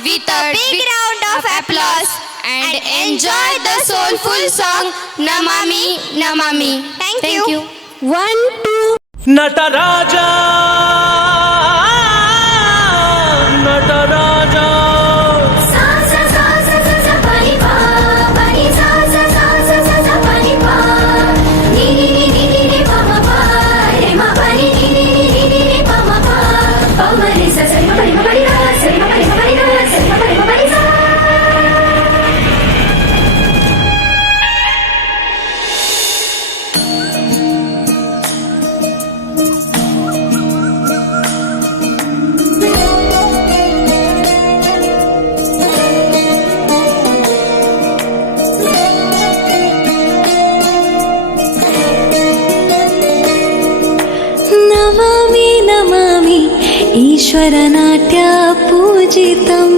with a big round of applause and enjoy the soulful song Namami Namami. Thank you. 1, 2. Nataraja Nataraja Namami Namami ईश्वरनाट्य पूजितम्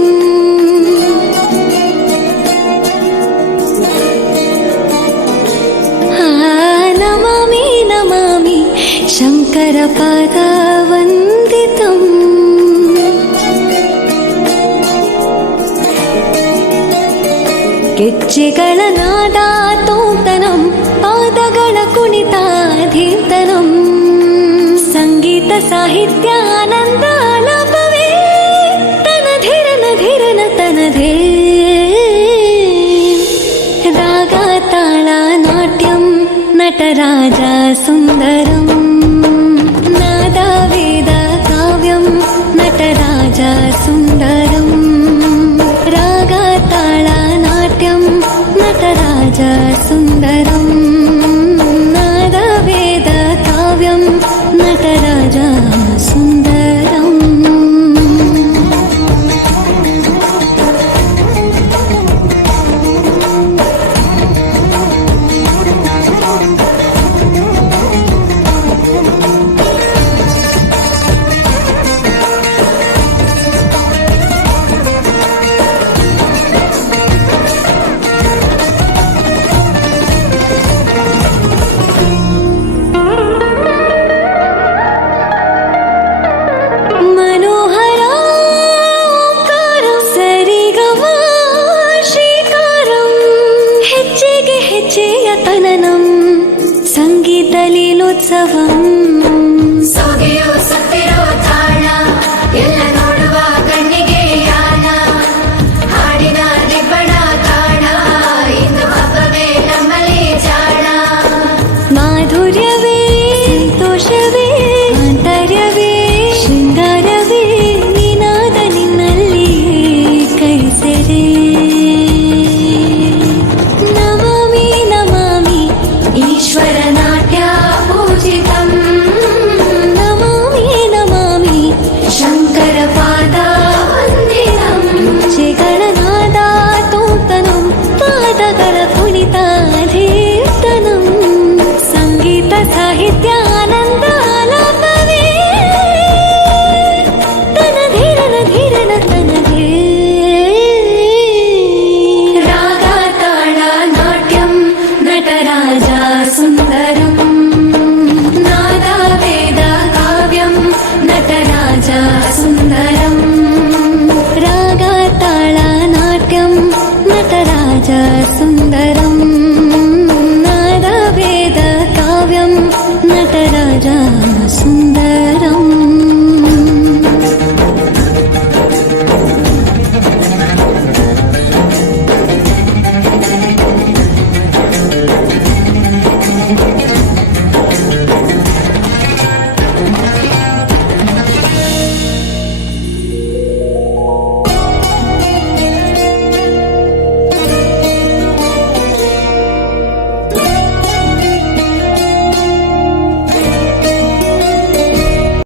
Namami Namami शङ्करपादवन्दितम् ಗೆಜ್ಜೆಗಳ ನಾದ ತೋಂತನಂ ಪಾದಗಳ ಕುಣಿತಾಧೀರ್ತನಂ ಸಂಗೀತ ಸಾಹಿತ್ಯ ಆನಂದ ಆಲಾಪವೇ ತನಧಿರನ ಧಿರನ ತನಧೇ ರಾಗ ತಾಳ ನಾಟ್ಯಂ ನಟರಾಜ ಸುಂದರಂ ನಾದ ವೇದ ಕಾವ್ಯಂ ನಟರಾಜ ಸುಂದರಂ ರಾಗ ತಾಳ ನಾಟ್ಯಂ ನಟರಾಜ ಸುಂದರಂ